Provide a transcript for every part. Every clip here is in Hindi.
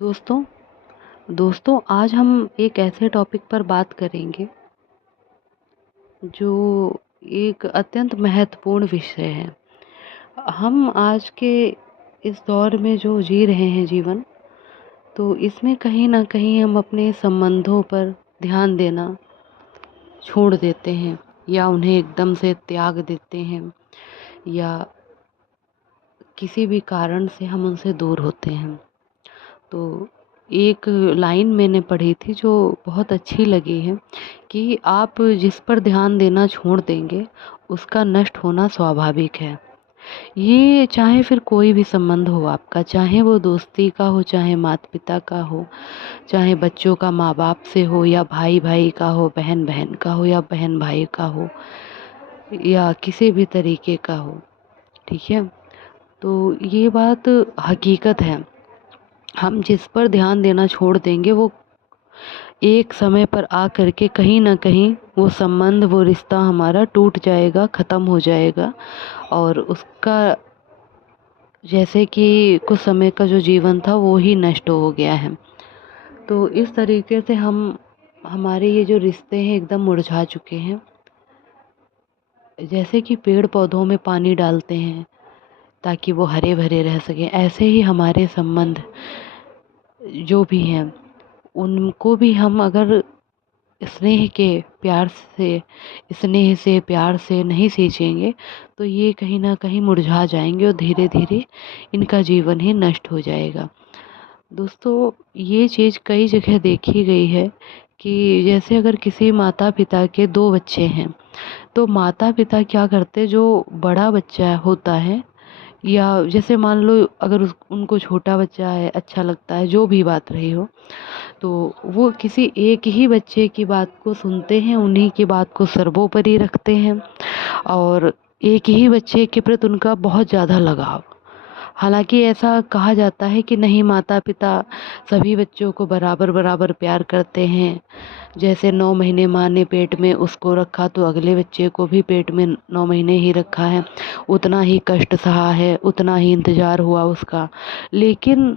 दोस्तों दोस्तों आज हम एक ऐसे टॉपिक पर बात करेंगे जो एक अत्यंत महत्वपूर्ण विषय है। हम आज के इस दौर में जो जी रहे हैं जीवन, तो इसमें कहीं न कहीं हम अपने संबंधों पर ध्यान देना छोड़ देते हैं या उन्हें एकदम से त्याग देते हैं या किसी भी कारण से हम उनसे दूर होते हैं। तो एक लाइन मैंने पढ़ी थी जो बहुत अच्छी लगी है कि आप जिस पर ध्यान देना छोड़ देंगे, उसका नष्ट होना स्वाभाविक है। ये चाहे फिर कोई भी संबंध हो आपका, चाहे वो दोस्ती का हो, चाहे माता-पिता का हो, चाहे बच्चों का माँ-बाप से हो या भाई-भाई का हो, बहन-बहन का हो या बहन-भाई का हो या किसी भी तरीके का हो, ठीक है? तो ये बात हकीकत है। हम जिस पर ध्यान देना छोड़ देंगे वो एक समय पर आ कर के कहीं न कहीं वो संबंध, वो रिश्ता हमारा टूट जाएगा, ख़त्म हो जाएगा और उसका जैसे कि कुछ समय का जो जीवन था वो ही नष्ट हो गया है। तो इस तरीके से हमारे ये जो रिश्ते हैं एकदम मुरझा चुके हैं। जैसे कि पेड़-पौधों में पानी डालते हैं ताकि वो हरे-भरे रह सकें, ऐसे ही हमारे संबंध जो भी हैं उनको भी हम अगर स्नेह के प्यार से स्नेह से प्यार से नहीं सींचेंगे तो ये कहीं न कहीं मुरझा जाएँगे और धीरे-धीरे इनका जीवन ही नष्ट हो जाएगा। दोस्तों ये चीज़ कई जगह देखी गई है कि जैसे अगर किसी माता-पिता के 2 बच्चे हैं, तो माता-पिता क्या करते, जो बड़ा बच्चा होता है या जैसे मान लो अगर उनको छोटा बच्चा है अच्छा लगता है, जो भी बात रही हो, तो वो किसी एक ही बच्चे की बात को सुनते हैं, उन्हीं की बात को सर्वोपरि रखते हैं और एक ही बच्चे के प्रति उनका बहुत ज़्यादा लगाव। हालाँकि ऐसा कहा जाता है कि नहीं, माता-पिता सभी बच्चों को बराबर-बराबर प्यार करते हैं। जैसे 9 महीने माँ ने पेट में उसको रखा तो अगले बच्चे को भी पेट में 9 महीने ही रखा है, उतना ही कष्ट सहा है, उतना ही इंतज़ार हुआ उसका। लेकिन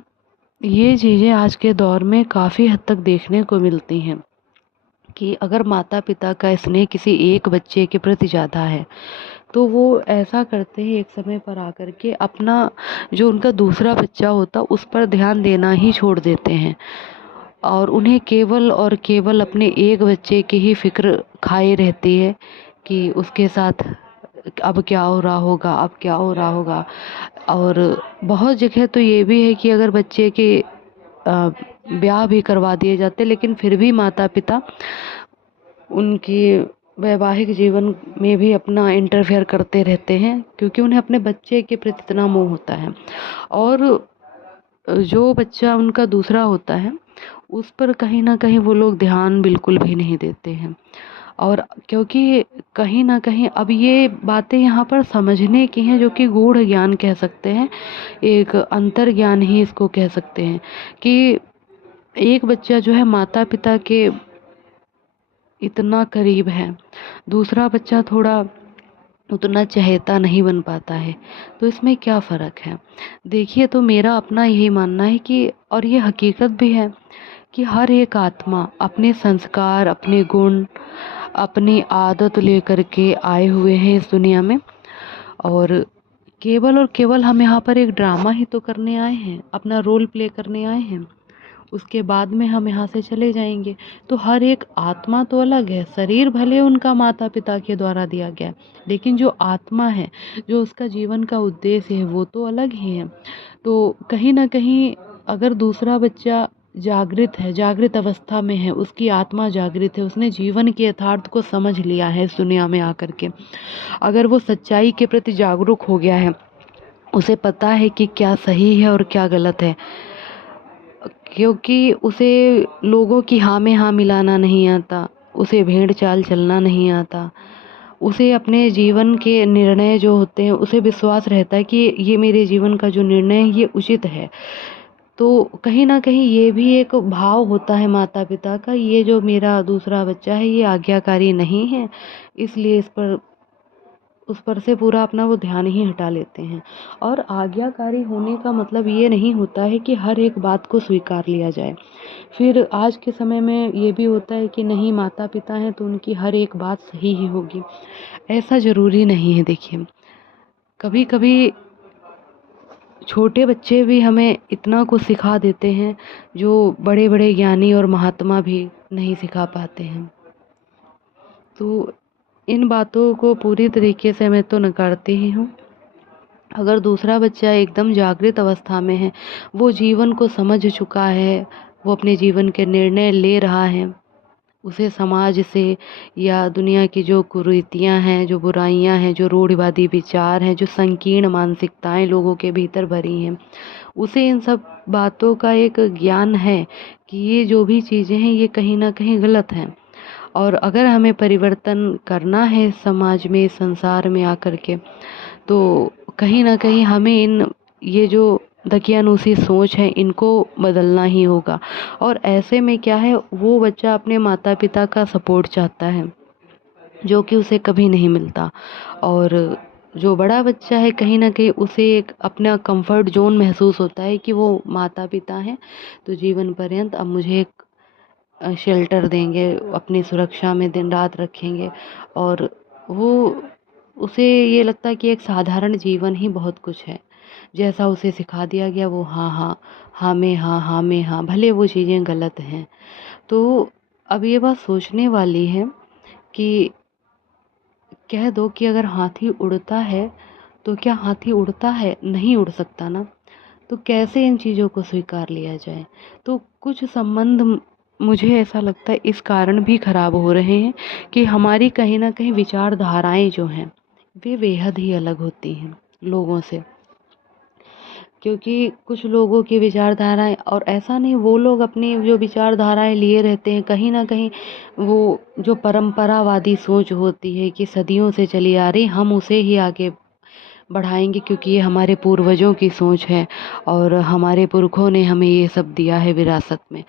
ये चीज़ें आज के दौर में काफ़ी हद तक देखने को मिलती हैं कि अगर माता-पिता का स्नेह किसी एक बच्चे के प्रति ज़्यादा है, तो वो ऐसा करते हैं एक समय पर आकर के अपना जो उनका दूसरा बच्चा होता उस पर ध्यान देना ही छोड़ देते हैं और उन्हें केवल और केवल अपने एक बच्चे की ही फ़िक्र खाए रहती है कि उसके साथ अब क्या हो रहा होगा, अब क्या हो रहा होगा। और बहुत जगह तो ये भी है कि अगर बच्चे के ब्याह भी करवा दिए जाते लेकिन फिर भी माता-पिता उनके वैवाहिक जीवन में भी अपना इंटरफेयर करते रहते हैं क्योंकि उन्हें अपने बच्चे के प्रति इतना मोह होता है। और जो बच्चा उनका दूसरा होता है, उस पर कहीं न कहीं वो लोग ध्यान बिल्कुल भी नहीं देते हैं। और क्योंकि कहीं न कहीं अब ये बातें यहाँ पर समझने की हैं जो कि गूढ़ ज्ञान कह सकते हैं, एक अंतर्ज्ञान ही इसको कह सकते हैं कि एक बच्चा जो है माता-पिता के इतना करीब है, दूसरा बच्चा थोड़ा उतना चहेता नहीं बन पाता है, तो इसमें क्या फ़र्क है? देखिए, तो मेरा अपना यही मानना है कि और ये हकीकत भी है कि हर एक आत्मा अपने संस्कार, अपने गुण, अपनी आदत लेकर के आए हुए हैं इस दुनिया में और केवल हम यहाँ पर एक ड्रामा ही तो करने आए हैं, अपना रोल प्ले करने आए हैं। उसके बाद में हम यहाँ से चले जाएँगे। तो हर एक आत्मा तो अलग है, शरीर भले उनका माता-पिता के द्वारा दिया गया है, लेकिन जो आत्मा है, जो उसका जीवन का उद्देश्य है, वो तो अलग ही है। तो कहीं न कहीं अगर दूसरा बच्चा जागृत है, जागृत अवस्था में है, उसकी आत्मा जागृत है, उसने जीवन के यथार्थ को समझ लिया है इस दुनिया में आकर के। अगर वो सच्चाई के प्रति जागरूक हो गया है, उसे पता है कि क्या सही है और क्या गलत है। क्योंकि उसे लोगों की हाँ में हाँ मिलाना नहीं आता, उसे भेड़-चाल चलना नहीं आता, उसे अपने जीवन के निर्णय जो होते हैं, उसे विश्वास रहता है कि ये मेरे जीवन का जो निर्णय है, ये उचित है। तो कहीं न कहीं ये भी एक भाव होता है माता-पिता का, ये जो मेरा दूसरा बच्चा है, ये आज्ञाकारी नहीं है, इसलिए इस पर उस पर से पूरा अपना वो ध्यान ही हटा लेते हैं। और आज्ञाकारी होने का मतलब ये नहीं होता है कि हर एक बात को स्वीकार लिया जाए। फिर आज के समय में ये भी होता है कि नहीं, माता पिता हैं तो उनकी हर एक बात सही ही होगी, ऐसा ज़रूरी नहीं है। देखिए, कभी कभी छोटे बच्चे भी हमें इतना कुछ सिखा देते हैं जो बड़े बड़े ज्ञानी और महात्मा भी नहीं सिखा पाते हैं। तो इन बातों को पूरी तरीके से मैं तो नकारती ही हूँ। अगर दूसरा बच्चा एकदम जागृत अवस्था में है, वो जीवन को समझ चुका है, वो अपने जीवन के निर्णय ले रहा है, उसे समाज से या दुनिया की जो कुरीतियाँ हैं, जो बुराइयाँ हैं, जो रूढ़िवादी विचार हैं, जो संकीर्ण मानसिकताएं लोगों के भीतर भरी हैं, उसे इन सब बातों का एक ज्ञान है कि ये जो भी चीज़ें हैं ये कहीं ना कहीं गलत हैं। और अगर हमें परिवर्तन करना है समाज में, संसार में आकर के, तो कहीं ना कहीं हमें इन ये जो दकियानूसी सोच है इनको बदलना ही होगा। और ऐसे में क्या है, वो बच्चा अपने माता पिता का सपोर्ट चाहता है जो कि उसे कभी नहीं मिलता। और जो बड़ा बच्चा है कहीं ना कहीं उसे एक अपना कंफर्ट जोन महसूस होता है कि वो माता पिता हैं तो जीवन पर्यंत अब मुझे एक शेल्टर देंगे, अपनी सुरक्षा में दिन रात रखेंगे। और वो उसे ये लगता है कि एक साधारण जीवन ही बहुत कुछ है, जैसा उसे सिखा दिया गया वो हाँ हाँ, हाँ में हाँ, हाँ में हाँ, भले वो चीज़ें गलत हैं। तो अब ये बात सोचने वाली है कि कह दो कि अगर हाथी उड़ता है तो क्या हाथी उड़ता है? नहीं उड़ सकता ना। तो कैसे इन चीज़ों को स्वीकार लिया जाए? तो कुछ संबंध मुझे ऐसा लगता है इस कारण भी खराब हो रहे हैं कि हमारी कहीं ना कहीं विचारधाराएं जो हैं वे बेहद ही अलग होती हैं लोगों से। क्योंकि कुछ लोगों की विचारधाराएं, और ऐसा नहीं, वो लोग अपनी जो विचारधाराएं लिए रहते हैं कहीं ना कहीं वो जो परंपरावादी सोच होती है कि सदियों से चली आ रही, हम उसे ही आगे बढ़ाएंगे क्योंकि ये हमारे पूर्वजों की सोच है और हमारे पुरखों ने हमें ये सब दिया है विरासत में।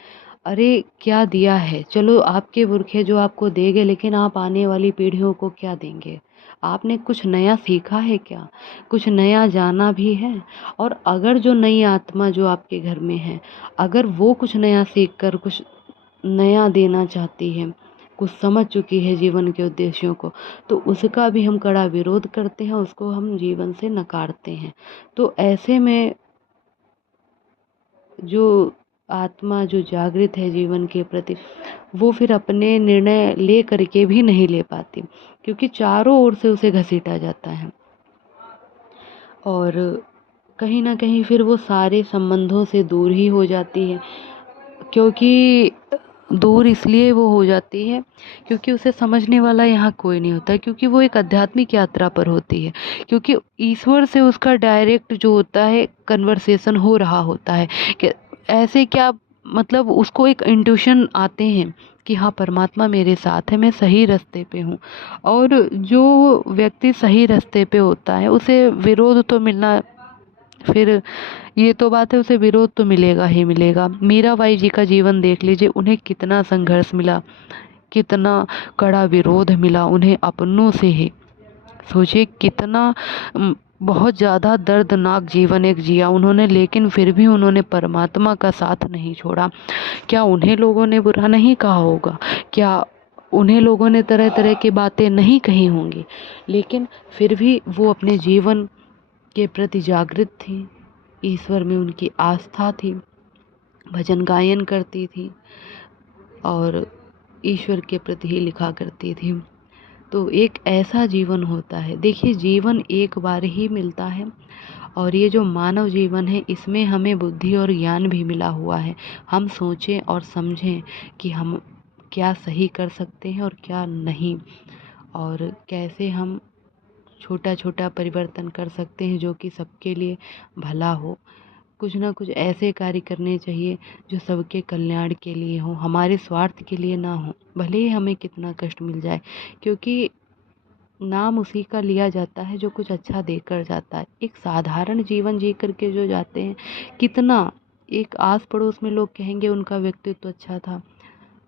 अरे क्या दिया है? चलो आपके पुरखे जो आपको देंगे, लेकिन आप आने वाली पीढ़ियों को क्या देंगे? आपने कुछ नया सीखा है क्या? कुछ नया जाना भी है? और अगर जो नई आत्मा जो आपके घर में है, अगर वो कुछ नया सीख कर कुछ नया देना चाहती है, कुछ समझ चुकी है जीवन के उद्देश्यों को, तो उसका भी हम कड़ा विरोध करते हैं, उसको हम जीवन से नकारते हैं। तो ऐसे में जो आत्मा जो जागृत है जीवन के प्रति, वो फिर अपने निर्णय ले करके भी नहीं ले पाती क्योंकि चारों ओर से उसे घसीटा जाता है। और कहीं ना कहीं फिर वो सारे संबंधों से दूर ही हो जाती है। क्योंकि दूर इसलिए वो हो जाती है क्योंकि उसे समझने वाला यहाँ कोई नहीं होता है, क्योंकि वो एक आध्यात्मिक यात्रा पर होती है, क्योंकि ईश्वर से उसका डायरेक्ट जो होता है कन्वर्सेशन हो रहा होता है कि ऐसे क्या, मतलब उसको एक इंट्यूशन आते हैं कि हाँ परमात्मा मेरे साथ है, मैं सही रास्ते पे हूँ। और जो व्यक्ति सही रास्ते पे होता है उसे विरोध तो मिलना, फिर ये तो बात है, उसे विरोध तो मिलेगा ही मिलेगा। मीराबाई जी का जीवन देख लीजिए, उन्हें कितना संघर्ष मिला, कितना कड़ा विरोध मिला उन्हें अपनों से ही। सोचिए कितना बहुत ज़्यादा दर्दनाक जीवन एक जिया उन्होंने, लेकिन फिर भी उन्होंने परमात्मा का साथ नहीं छोड़ा। क्या उन्हें लोगों ने बुरा नहीं कहा होगा? क्या उन्हें लोगों ने तरह तरह की बातें नहीं कही होंगी? लेकिन फिर भी वो अपने जीवन के प्रति जागृत थी, ईश्वर में उनकी आस्था थी, भजन गायन करती थी और ईश्वर के प्रति ही लिखा करती थी। तो एक ऐसा जीवन होता है। देखिए, जीवन एक बार ही मिलता है और ये जो मानव जीवन है इसमें हमें बुद्धि और ज्ञान भी मिला हुआ है। हम सोचें और समझें कि हम क्या सही कर सकते हैं और क्या नहीं, और कैसे हम छोटा छोटा परिवर्तन कर सकते हैं जो कि सबके लिए भला हो। कुछ ना कुछ ऐसे कार्य करने चाहिए जो सबके कल्याण के लिए हो, हमारे स्वार्थ के लिए ना हो, भले ही हमें कितना कष्ट मिल जाए। क्योंकि नाम उसी का लिया जाता है जो कुछ अच्छा देकर जाता है। एक साधारण जीवन जी करके जो जाते हैं, कितना एक आस पड़ोस में लोग कहेंगे उनका व्यक्तित्व अच्छा था,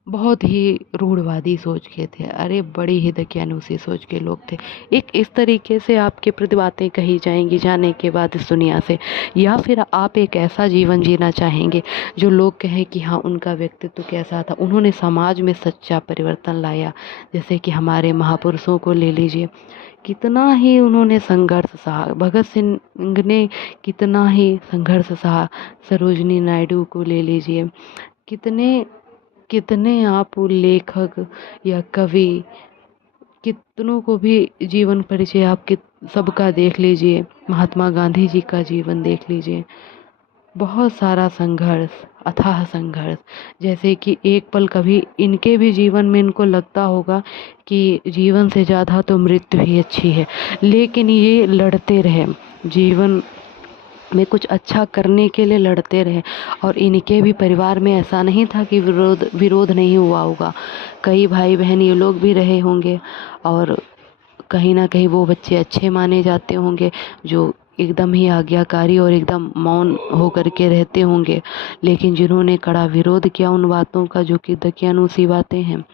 बहुत ही रूढ़वादी सोच के थे। अरे बड़ी ही दकियानूसी सोच के लोग थे। एक इस तरीके से आपके प्रति बातें कही जाएंगी जाने के बाद इस दुनिया से, या फिर आप एक ऐसा जीवन जीना चाहेंगे जो लोग कहें कि हाँ उनका व्यक्तित्व कैसा था, उन्होंने समाज में सच्चा परिवर्तन लाया। जैसे कि हमारे महापुरुषों को ले लीजिए, कितना ही उन्होंने संघर्ष सहा। भगत सिंह ने कितना ही संघर्ष सहा। सरोजनी नायडू को ले लीजिए, कितने कितने आप लेखक या कवि, कितनों को भी जीवन परिचय आप सबका देख लीजिए। महात्मा गांधी जी का जीवन देख लीजिए, बहुत सारा संघर्ष, अथाह संघर्ष। जैसे कि एक पल कभी इनके भी जीवन में इनको लगता होगा कि जीवन से ज़्यादा तो मृत्यु ही अच्छी है, लेकिन ये लड़ते रहे, जीवन में कुछ अच्छा करने के लिए लड़ते रहे। और इनके भी परिवार में ऐसा नहीं था कि विरोध विरोध नहीं हुआ होगा। कई भाई बहन ये लोग भी रहे होंगे, और कहीं ना कहीं वो बच्चे अच्छे माने जाते होंगे जो एकदम ही आज्ञाकारी और एकदम मौन होकर के रहते होंगे। लेकिन जिन्होंने कड़ा विरोध किया उन बातों का, जो कि दकियानूसी बातें हैं,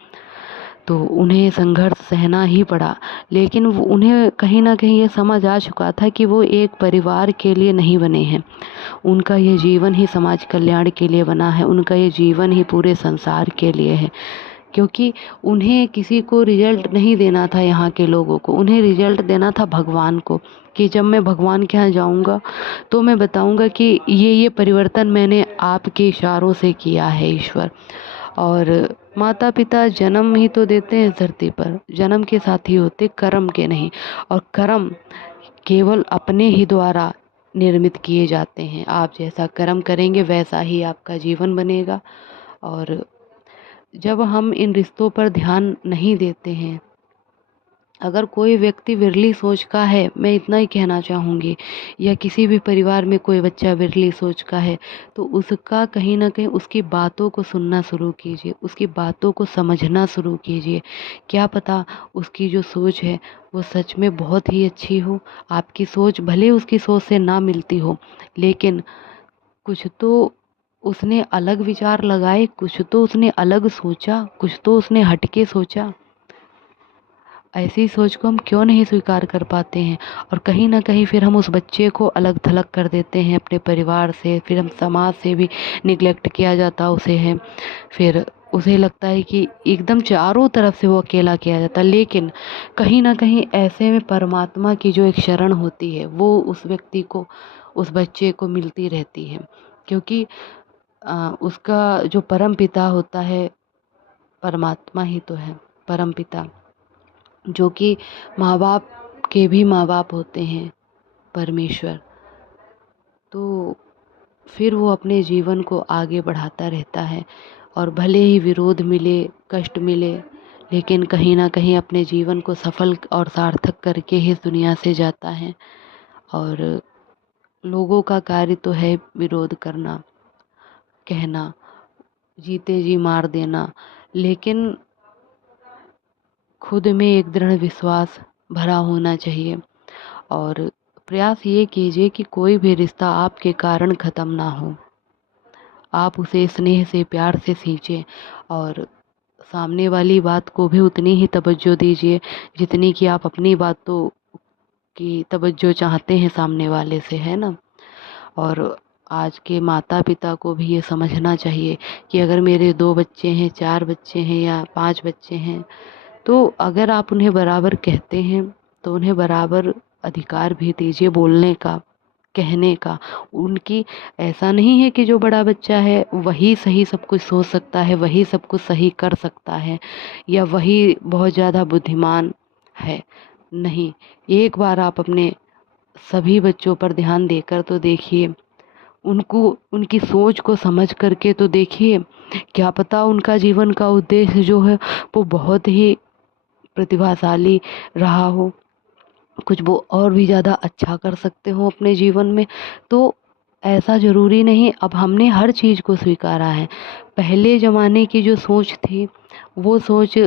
तो उन्हें संघर्ष सहना ही पड़ा। लेकिन उन्हें कहीं ना कहीं ये समझ आ चुका था कि वो एक परिवार के लिए नहीं बने हैं। उनका ये जीवन ही समाज कल्याण के लिए बना है, उनका ये जीवन ही पूरे संसार के लिए है। क्योंकि उन्हें किसी को रिजल्ट नहीं देना था, यहाँ के लोगों को उन्हें रिजल्ट देना था भगवान को, कि जब मैं भगवान के यहाँ जाऊँगा तो मैं बताऊँगा कि ये परिवर्तन मैंने आपके इशारों से किया है ईश्वर। और माता पिता जन्म ही तो देते हैं धरती पर, जन्म के साथ ही होते, कर्म के नहीं। और कर्म केवल अपने ही द्वारा निर्मित किए जाते हैं। आप जैसा कर्म करेंगे वैसा ही आपका जीवन बनेगा। और जब हम इन रिश्तों पर ध्यान नहीं देते हैं, अगर कोई व्यक्ति विरली सोच का है, मैं इतना ही कहना चाहूँगी, या किसी भी परिवार में कोई बच्चा विरली सोच का है, तो उसका कहीं ना कहीं उसकी बातों को सुनना शुरू कीजिए, उसकी बातों को समझना शुरू कीजिए। क्या पता उसकी जो सोच है वो सच में बहुत ही अच्छी हो। आपकी सोच भले उसकी सोच से ना मिलती हो, लेकिन कुछ तो उसने अलग विचार लगाए, कुछ तो उसने अलग सोचा, कुछ तो उसने हटके सोचा। ऐसी सोच को हम क्यों नहीं स्वीकार कर पाते हैं? और कहीं ना कहीं फिर हम उस बच्चे को अलग थलग कर देते हैं अपने परिवार से, फिर हम समाज से भी निगलेक्ट किया जाता उसे है। फिर उसे लगता है कि एकदम चारों तरफ से वो अकेला किया जाता है। लेकिन कहीं ना कहीं ऐसे में परमात्मा की जो एक शरण होती है वो उस व्यक्ति को, उस बच्चे को मिलती रहती है। क्योंकि उसका जो परम पिता होता है, परमात्मा ही तो है परम पिता, जो कि माँ बाप के भी माँ बाप होते हैं, परमेश्वर। तो फिर वो अपने जीवन को आगे बढ़ाता रहता है, और भले ही विरोध मिले, कष्ट मिले, लेकिन कहीं ना कहीं अपने जीवन को सफल और सार्थक करके ही इस दुनिया से जाता है। और लोगों का कार्य तो है विरोध करना, कहना, जीते जी मार देना, लेकिन खुद में एक दृढ़ विश्वास भरा होना चाहिए। और प्रयास ये कीजिए कि कोई भी रिश्ता आपके कारण ख़त्म ना हो। आप उसे स्नेह से, प्यार से सींचें, और सामने वाली बात को भी उतनी ही तवज्जो दीजिए जितनी कि आप अपनी बातों की तवज्जो चाहते हैं सामने वाले से, है ना। और आज के माता पिता को भी ये समझना चाहिए कि अगर मेरे 2 बच्चे हैं, 4 बच्चे हैं या 5 बच्चे हैं, तो अगर आप उन्हें बराबर कहते हैं तो उन्हें बराबर अधिकार भी दीजिए बोलने का, कहने का। उनकी ऐसा नहीं है कि जो बड़ा बच्चा है वही सही सब कुछ सोच सकता है, वही सब कुछ सही कर सकता है, या वही बहुत ज़्यादा बुद्धिमान है। नहीं, एक बार आप अपने सभी बच्चों पर ध्यान देकर तो देखिए, उनको उनकी सोच को समझ करके तो देखिए। क्या पता उनका जीवन का उद्देश्य जो है वो बहुत ही प्रतिभाशाली रहा हो, कुछ वो और भी ज़्यादा अच्छा कर सकते हो अपने जीवन में। तो ऐसा ज़रूरी नहीं। अब हमने हर चीज़ को स्वीकारा है। पहले ज़माने की जो सोच थी वो सोच,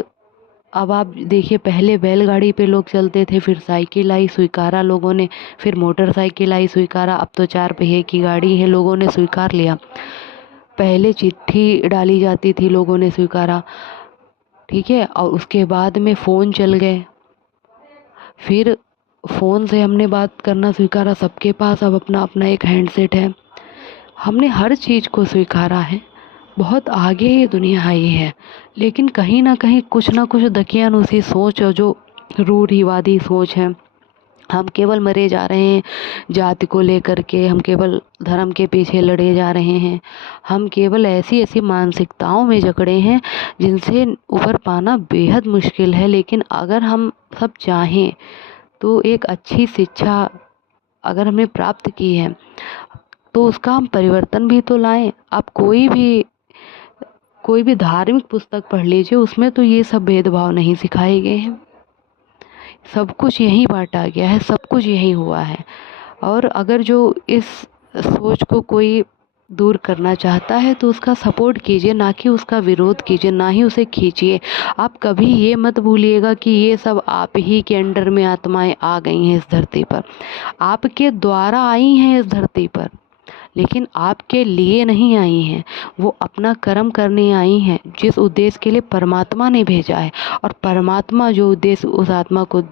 अब आप देखिए, पहले बैलगाड़ी पे लोग चलते थे, फिर साइकिल आई, स्वीकारा लोगों ने, फिर मोटरसाइकिल आई, स्वीकारा, अब तो 4 पहिए की गाड़ी है, लोगों ने स्वीकार लिया। पहले चिट्ठी डाली जाती थी, लोगों ने स्वीकारा, ठीक है, और उसके बाद में फ़ोन चल गए, फिर फ़ोन से हमने बात करना स्वीकारा, सबके पास अब अपना अपना एक हैंडसेट है, हमने हर चीज़ को स्वीकारा है, बहुत आगे ये दुनिया आई है। लेकिन कहीं ना कहीं कुछ ना कुछ दकियानूसी सोच और जो रूढ़िवादी सोच है, हम केवल मरे जा रहे हैं जाति को लेकर के, हम केवल धर्म के पीछे लड़े जा रहे हैं, हम केवल ऐसी ऐसी मानसिकताओं में जकड़े हैं जिनसे उभर पाना बेहद मुश्किल है। लेकिन अगर हम सब चाहें तो एक अच्छी शिक्षा अगर हमने प्राप्त की है तो उसका हम परिवर्तन भी तो लाएं। आप कोई भी धार्मिक पुस्तक पढ़ लीजिए, उसमें तो ये सब भेदभाव नहीं सिखाए गए हैं, सब कुछ यहीं बांटा गया है, सब कुछ यहीं हुआ है। और अगर जो इस सोच को कोई दूर करना चाहता है तो उसका सपोर्ट कीजिए, ना कि उसका विरोध कीजिए, ना ही उसे खींचिए। आप कभी ये मत भूलिएगा कि ये सब आप ही के अंडर में आत्माएं आ गई हैं इस धरती पर, आपके द्वारा आई हैं इस धरती पर, लेकिन आपके लिए नहीं आई हैं। वो अपना कर्म करने आई हैं जिस उद्देश्य के लिए परमात्मा ने भेजा है, और परमात्मा जो उद्देश्य उस आत्मा को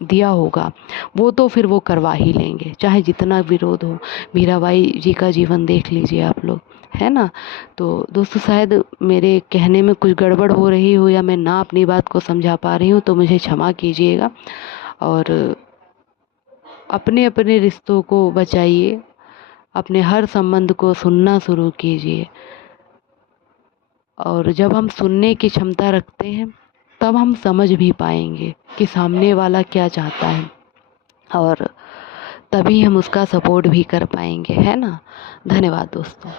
दिया होगा वो तो फिर वो करवा ही लेंगे, चाहे जितना विरोध हो। मीराबाई जी का जीवन देख लीजिए आप लोग, है ना। तो दोस्तों, शायद मेरे कहने में कुछ गड़बड़ हो रही हो या मैं ना अपनी बात को समझा पा रही हूँ तो मुझे क्षमा कीजिएगा। और अपने अपने रिश्तों को बचाइए, अपने हर संबंध को सुनना शुरू कीजिए, और जब हम सुनने की क्षमता रखते हैं तब हम समझ भी पाएंगे कि सामने वाला क्या चाहता है, और तभी हम उसका सपोर्ट भी कर पाएंगे, है ना। धन्यवाद दोस्तों।